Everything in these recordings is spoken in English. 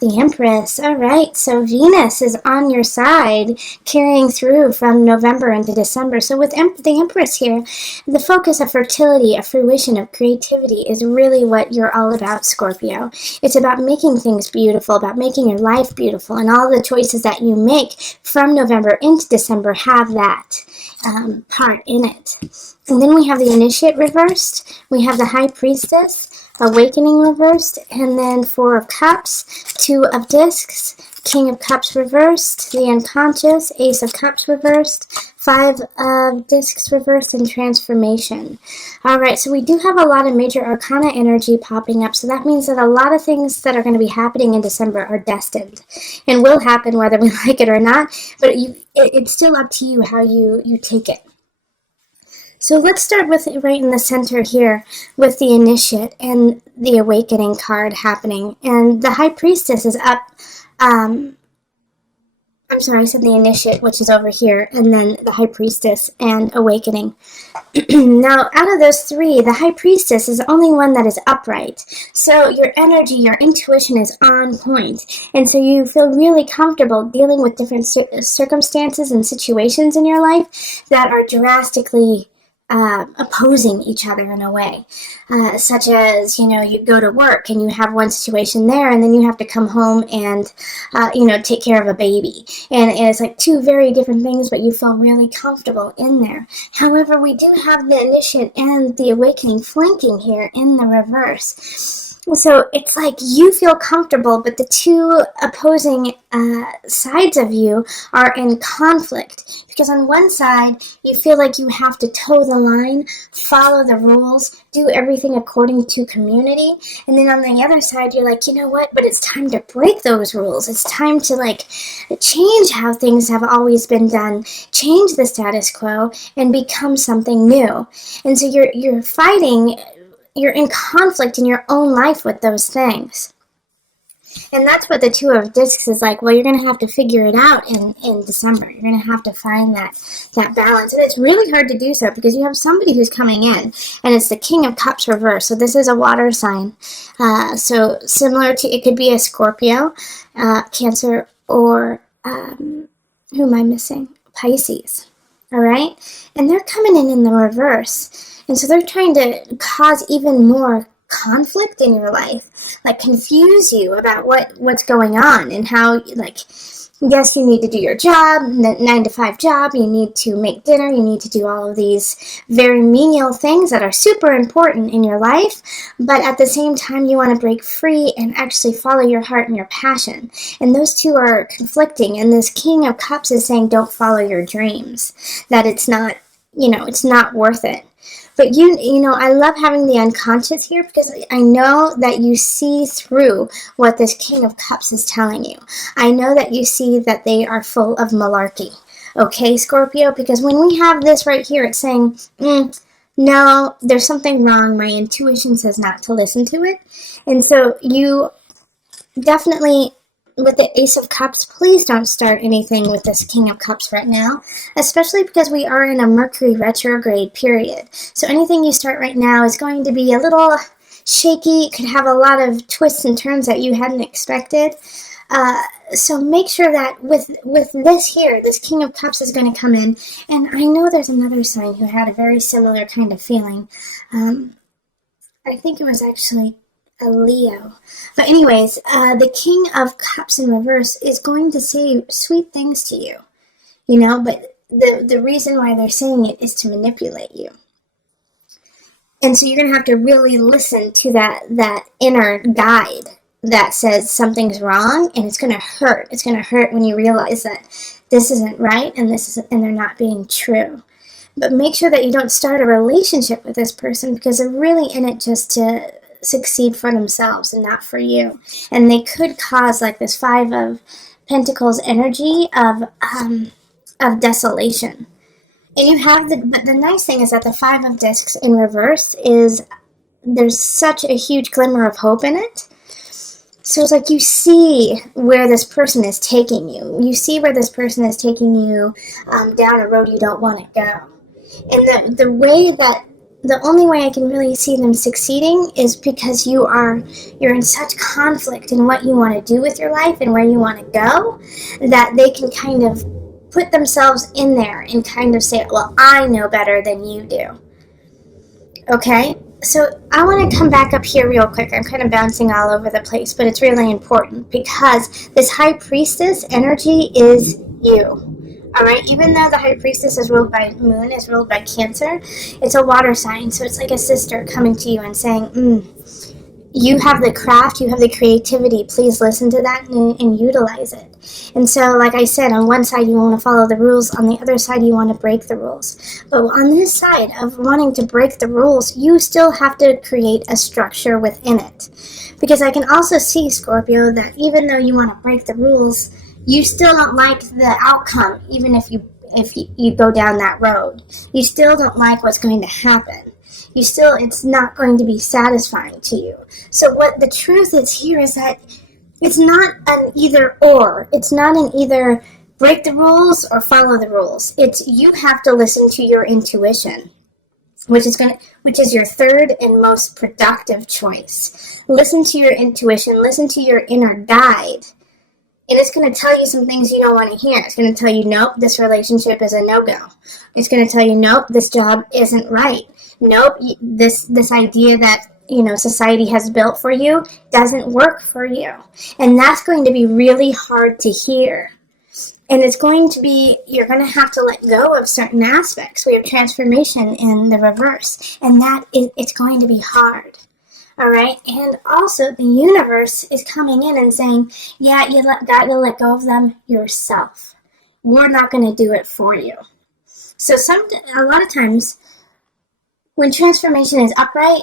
The Empress. All right, so Venus is on your side, carrying through from November into December. So with the Empress here, the focus of fertility, of fruition, of creativity is really what you're all about, Scorpio. It's about making things beautiful, about making your life beautiful, and all the choices that you make from November into December have that part in it. And then we have the Initiate reversed, we have the High Priestess, Awakening reversed, and then Four of Cups, Two of Discs, King of Cups reversed, the Unconscious, Ace of Cups reversed, Five of Discs reversed, and Transformation. Alright, so we do have a lot of major arcana energy popping up, so that means that a lot of things that are going to be happening in December are destined, and will happen whether we like it or not, but it's still up to you how you take it. So let's start with right in the center here with the Initiate and the Awakening card happening. And the High Priestess is up, I'm sorry, I said the Initiate, which is over here, and then the High Priestess and Awakening. Now, out of those three, the High Priestess is the only one that is upright. So your energy, your intuition is on point. And so you feel really comfortable dealing with different circumstances and situations in your life that are drastically opposing each other in a way, such as, you go to work and you have one situation there, and then you have to come home and, take care of a baby. And it's like two very different things, but you feel really comfortable in there. However, we do have the Initiate and the Awakening flanking here in the reverse. So it's like you feel comfortable, but the two opposing sides of you are in conflict. Because on one side, you feel like you have to toe the line, follow the rules, do everything according to community. And then on the other side, you're like, you know what? But it's time to break those rules. It's time to change how things have always been done, change the status quo, and become something new. And so you're fighting. You're in conflict in your own life with those things. And that's what the Two of Discs is like. Well, you're going to have to figure it out in December. You're going to have to find that balance. And it's really hard to do so because you have somebody who's coming in, and it's the King of Cups reversed. So this is a water sign. So similar to, it could be a Scorpio, Cancer, or who am I missing? Pisces. All right? And they're coming in the reverse. And so they're trying to cause even more conflict in your life, confuse you about what's going on and how, yes, you need to do your job, 9 to 5 job, you need to make dinner, you need to do all of these very menial things that are super important in your life, but at the same time, you want to break free and actually follow your heart and your passion. And those two are conflicting, and this King of Cups is saying, don't follow your dreams, that it's not, it's not worth it. But I love having the Unconscious here because I know that you see through what this King of Cups is telling you. I know that you see that they are full of malarkey. Okay, Scorpio? Because when we have this right here, it's saying, no, there's something wrong. My intuition says not to listen to it. And so you definitely, with the Ace of Cups, please don't start anything with this King of Cups right now, especially because we are in a Mercury retrograde period. So anything you start right now is going to be a little shaky, could have a lot of twists and turns that you hadn't expected. So make sure that with this here, this King of Cups is going to come in. And I know there's another sign who had a very similar kind of feeling. I think it was actually a Leo. But anyways, the King of Cups in reverse is going to say sweet things to you, but the reason why they're saying it is to manipulate you. And so you're going to have to really listen to that inner guide that says something's wrong, and it's going to hurt. It's going to hurt when you realize that this isn't right and they're not being true. But make sure that you don't start a relationship with this person because they're really in it just to succeed for themselves and not for you. And they could cause this Five of Pentacles energy of desolation. And you have but the nice thing is that the Five of Discs in reverse is, there's such a huge glimmer of hope in it. So it's like you see where this person is taking you. You see where this person is taking you down a road you don't want to go. And the way that the only way I can really see them succeeding is because you're in such conflict in what you want to do with your life and where you want to go, that they can kind of put themselves in there and kind of say, well, I know better than you do. Okay? So I want to come back up here real quick. I'm kind of bouncing all over the place, but it's really important because this High Priestess energy is you. All right, even though the High Priestess is ruled by Moon, is ruled by Cancer, it's a water sign. So it's like a sister coming to you and saying, you have the craft, you have the creativity. Please listen to that and utilize it. And so, like I said, on one side you want to follow the rules, on the other side you want to break the rules. But on this side of wanting to break the rules, you still have to create a structure within it. Because I can also see, Scorpio, that even though you want to break the rules, you still don't like the outcome, even if you go down that road. You still don't like what's going to happen. It's not going to be satisfying to you. So what the truth is here is that it's not an either or. It's not an either break the rules or follow the rules. It's you have to listen to your intuition, which is your third and most productive choice. Listen to your intuition, listen to your inner guide. And it's going to tell you some things you don't want to hear. It's going to tell you, nope, this relationship is a no-go. It's going to tell you, nope, this job isn't right. Nope, this idea that, society has built for you doesn't work for you. And that's going to be really hard to hear. And you're going to have to let go of certain aspects. We have transformation in the reverse. And it's going to be hard. All right, and also the universe is coming in and saying, yeah, you got to let go of them yourself. We're not going to do it for you. So a lot of times when transformation is upright,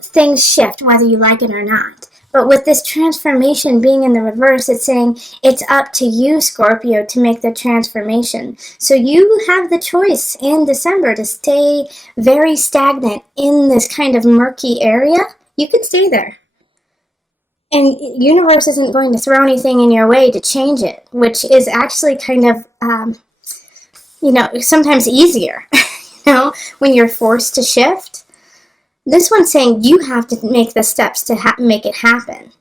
things shift whether you like it or not. But with this transformation being in the reverse, it's saying it's up to you, Scorpio, to make the transformation. So you have the choice in December to stay very stagnant in this kind of murky area. You can stay there. And universe isn't going to throw anything in your way to change it, which is actually kind of, sometimes easier, when you're forced to shift. This one's saying you have to make the steps to make it happen.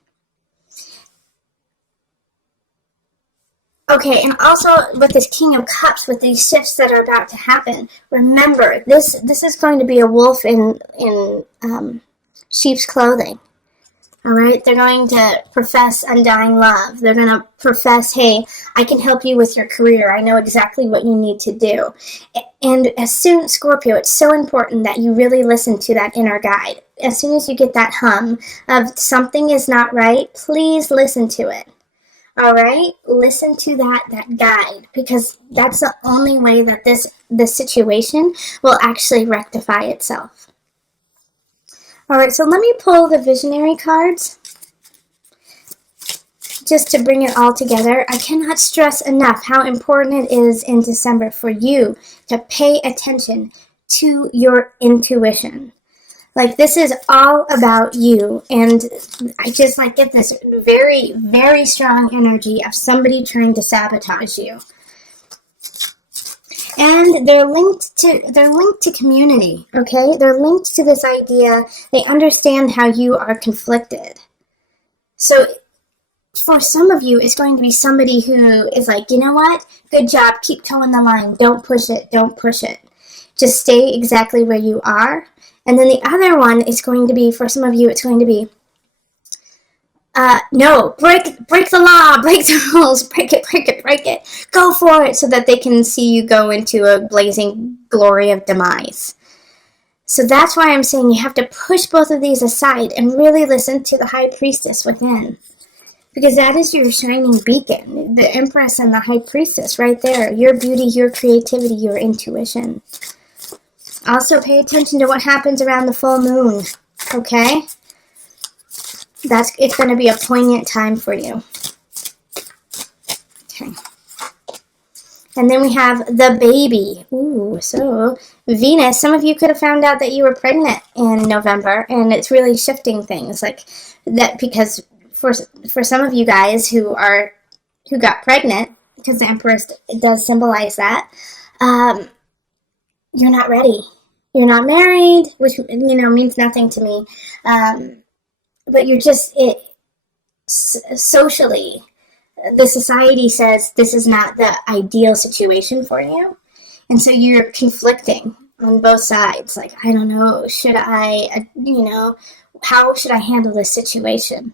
Okay, and also with this King of Cups, with these shifts that are about to happen, remember, this is going to be a wolf in sheep's clothing. All right, they're going to profess undying love. They're going to profess, hey, I can help you with your career. I know exactly what you need to do. And Scorpio, it's so important that you really listen to that inner guide. As soon as you get that hum of something is not right, please listen to it. All right, listen to that guide, because that's the only way that this situation will actually rectify itself. All right, so let me pull the visionary cards just to bring it all together. I cannot stress enough how important it is in December for you to pay attention to your intuition. Like, this is all about you, and I just get this very, very strong energy of somebody trying to sabotage you. And they're linked to community, okay? They're linked to this idea. They understand how you are conflicted. So for some of you, it's going to be somebody who is like, you know what? Good job. Keep towing the line. Don't push it. Don't push it. Just stay exactly where you are. And then the other one is going to be, for some of you, it's going to be, no, break the law, break the rules, break it, go for it, so that they can see you go into a blazing glory of demise. So that's why I'm saying you have to push both of these aside and really listen to the High Priestess within. Because that is your shining beacon, the Empress and the High Priestess right there. Your beauty, your creativity, your intuition. Also pay attention to what happens around the full moon, okay? It's going to be a poignant time for you. Okay. And then we have the baby. Ooh, so Venus, some of you could have found out that you were pregnant in November, and it's really shifting things like that, because for some of you guys who got pregnant, because the Empress does symbolize that, you're not ready. You're not married, which, means nothing to me. But you're just, socially, the society says this is not the ideal situation for you. And so you're conflicting on both sides. Like, I don't know, should I, how should I handle this situation?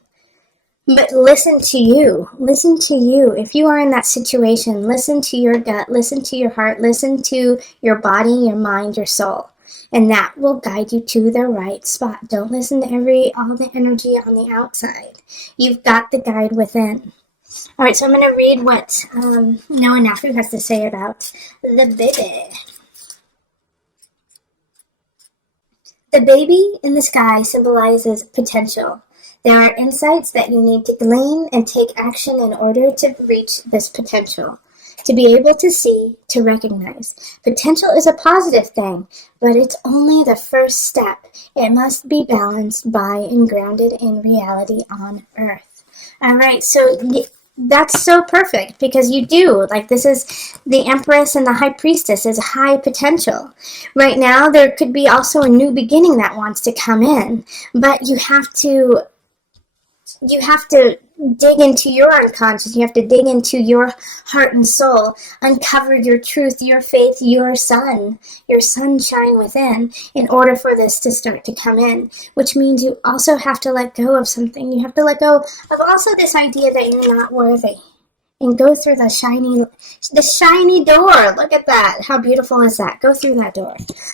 But listen to you. Listen to you. If you are in that situation, listen to your gut, listen to your heart, listen to your body, your mind, your soul. And that will guide you to the right spot. Don't listen to all the energy on the outside. You've got the guide within. All right, so I'm going to read what Noah Nafu has to say about the baby. The baby in the sky symbolizes potential. There are insights that you need to glean and take action in order to reach this potential. To be able to see, to recognize. Potential is a positive thing, but it's only the first step. It must be balanced by and grounded in reality on Earth. All right, so that's so perfect because you do. Like, this is the Empress and the High Priestess is high potential. Right now, there could be also a new beginning that wants to come in, but you have to dig into your unconscious. You have to dig into your heart and soul, uncover your truth, your faith, your sunshine within in order for this to start to come in, which means you also have to let go of something. You have to let go of also this idea that you're not worthy and go through the shiny door. Look at that. How beautiful is that? Go through that door.